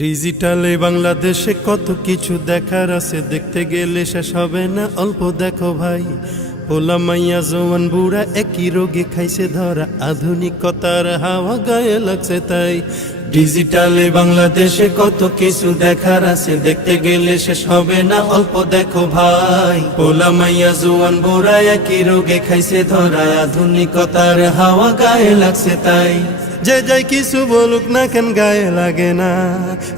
ডিজিটালে বাংলাদেশে কত কিছু দেখার আছে, দেখতে গেলে শেষ হবে না। অল্প দেখো ভাই, পোলা মাইয়া জওয়ান বুড়া একই রোগে খাইছে ধরা, আধুনিকতার হাওয়া গায়ে লাগছে তাই। ডিজিটালে বাংলাদেশে কত কিছু দেখার আছে, দেখতে গেলে শেষ হবে না। অল্প দেখো ভাই, পোলা মাইয়া জওয়ান বুড়া একই রোগে খাইছে ধরা, আধুনিকতার হাওয়া গায়ে লাগছে তাই। যে যাই কিছু বলুক না কেন গায়ে লাগে না,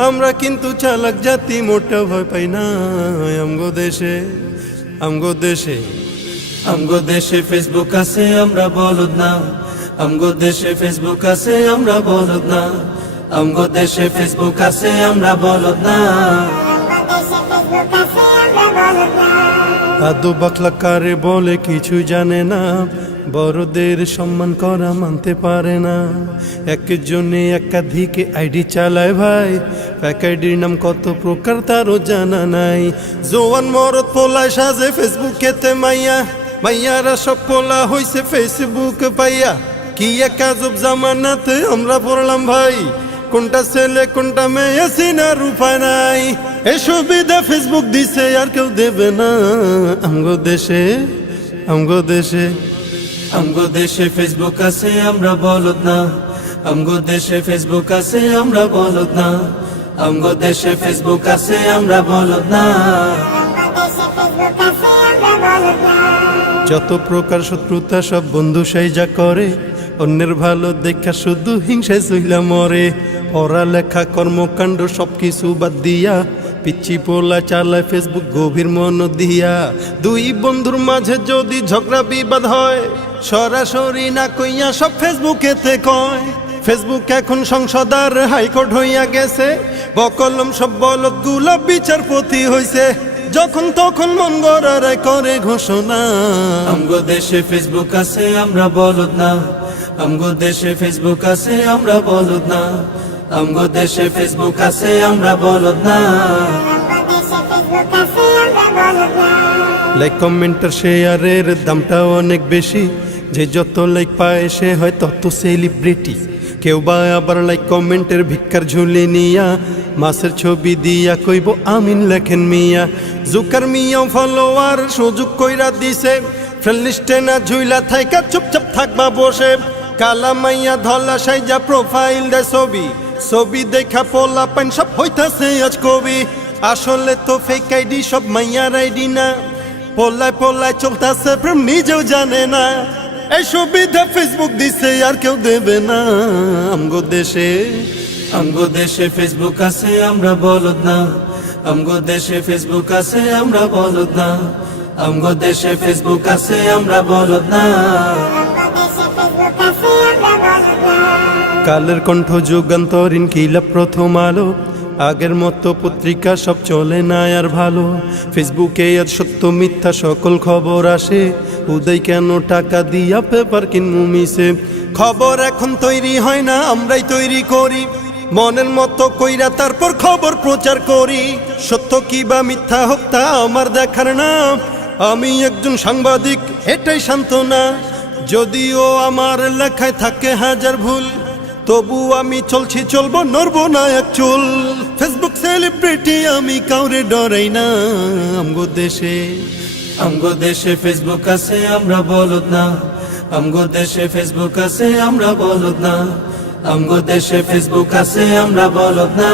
আমরা কিন্তু চালাক জাতি, মোটা ভয় পাই না। আমগো দেশে আমগো দেশে আমগো দেশে ফেসবুক আছে, আমরা বলদ না। আমগো দেশে ফেসবুক আছে, আমরা বলদ না। আমগো দেশে ফেসবুক আছে, আমরা বলদ না। আদু বাকলা কারে বলে কিছু জানে না, বড়দের সম্মান করা মানতে পারে না। একজনে একাধিক আইডি চালায় ভাই, এক আইডির নাম কত প্রকার তারও জানা নাই। জোয়ান মরদ পোলায় সাজে ফেসবুকেতে মাইয়া, মাইয়ারা সব পোলা হইছে ফেসবুক পাইয়া। কি এক আজব জামানাতে আমরা পড়লাম ভাই, কোনটা ছেলে কোনটা মেয়ে চিনার উপায় নাই। এই সুবিধা ফেসবুক দিছে আর কেউ দেবে না। আমগো দেশে আমগো দেশে আমগো দেশে ফেসবুক আছে, আমরা বলদ না। আমগো দেশে ফেসবুক আছে, আমরা বলদ না। আমগো দেশে ফেসবুক আছে, আমরা বলদ না। যত প্রকার শত্রুতা সব বন্ধু সাইজা করে, অন্যের ভালো দেখা শুধু হিংসায় চইলা মরে। পড়ালেখা কর্মকাণ্ড সবকিছু বাদ দিয়া, পিচ্ছি পোলা চালায় ফেসবুক গভীর মন দিয়া। দুই বন্ধুর মাঝে যদি ঝগড়া বিবাদ হয়, সরাসরি না কইয়া সব ফেসবুকেতে কয়। ফেসবুক এখন সংসদ আর হাইকোর্ট হইয়া গেছে, বকলম সব বলদ গুলা বিচারপতি হইছে। যখন তখন মন গড়ায় করে ঘোষণা। আমগো দেশে ফেসবুক আছে, আমরা বলদ না। আমগো দেশে ফেসবুক আছে, আমরা বলদ না। আমগো দেশে ফেসবুক আছে, আমরা বলদ না। লাইক কমেন্টার শেয়ারের দামটা অনেক বেশি, যে যত লাইক পায় সে হয় তত সেলিব্রিটি। কেউ বা আবার লাইক কমেন্টের ভিক্ষার ঝুলি নিয়া, মাছের ছবি দিয়া কইব আমিন লেখেন মিয়া। জুকার মিয়াও ফলোয়ার সুযোগ কইরা দিছে, ফ্রেন্ড লিস্টে না ঝুইলা থাইকা চুপচাপ থাকবা বসে। কালা মাইয়া ধলা সাইজা প্রোফাইল দেয় ছবি, ছবি দেখা পোলা পাইন সব হইতাছে আজ কবি। আসলে তো ফেক আইডি সব মাইয়ার আইডি না, পোলায় পোলায় চলতাছে প্রেম নিজেও জানে না। এই সুবিধা ফেসবুক দিছে আর কেউ দেবে না। আমগো দেশে ফেসবুক আছে, আমরা বলদ না। আমগো দেশে ফেসবুক আছে, আমরা বলদ না। আমগো দেশে ফেসবুক আছে, আমরা বলদ না। কালের কণ্ঠ যুগান্তরীণ কিলা প্রথম আলো, আগের মতো পত্রিকা সব চলে না আর ভালো। ফেসবুকে আজ সত্য মিথ্যা সকল খবর আসে, উদয় কেন টাকা দিয়া পেপার কিনমু মিশে। খবর এখন তৈরি হয় না, আমরাই তৈরি করি মনের মতো কইরা, তারপর খবর প্রচার করি। সত্য কি বা মিথ্যা হোক তা আমার দেখার না, আমি একজন সাংবাদিক এটাই সান্ত্বনা। যদিও আমার লেখায় থাকে হাজার ভুল, তবু আমি চলছি চলবো, নড়বো না এক চুল। ফেসবুক সেলিব্রিটি আমি কাউরে ডরাই না। আমগো দেশে ফেসবুক আছে, আমরা বলদ না। আমগো দেশে ফেসবুক আছে, আমরা বলদ না। আমগো দেশে ফেসবুক আছে, আমরা বলদ না।